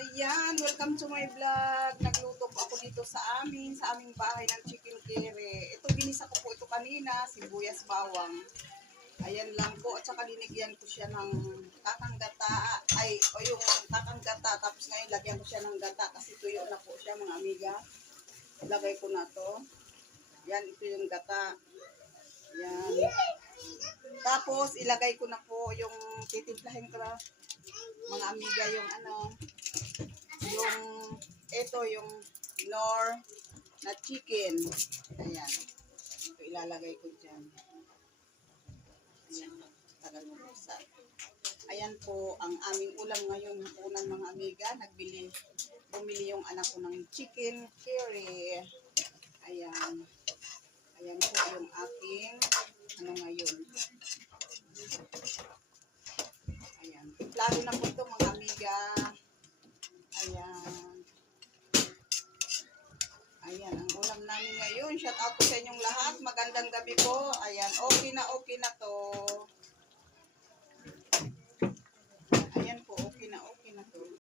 Ayan, welcome to my vlog. Nagluto po ako dito sa aming bahay ng chicken curry. Ito, ginisa ko po ito kanina, sibuyas, bawang. Ayan lang po, at saka linigyan ko siya ng kakang gata, yung kakang gata, tapos ngayon lagyan ko siya ng gata kasi tuyo na po siya mga amiga. Lagay ko na to. Yan, ito yung gata. Yan. Tapos, ilagay ko na po yung titimplahin ko na, mga amiga, yung yung nor na chicken. Ayan. Ito ilalagay ko dyan. Ayan. Tagal mo sa. Ayan po ang aming ulam ngayon hapunan mga amiga. Bumili yung anak ko ng chicken curry. Ayan. Ayan po yung aking ngayon. Ayan. Plano na po ito mga amiga. Ayan. Ayan, ang ulam namin ngayon. Shout out po sa inyong lahat. Magandang gabi po. Ayan, okay na to.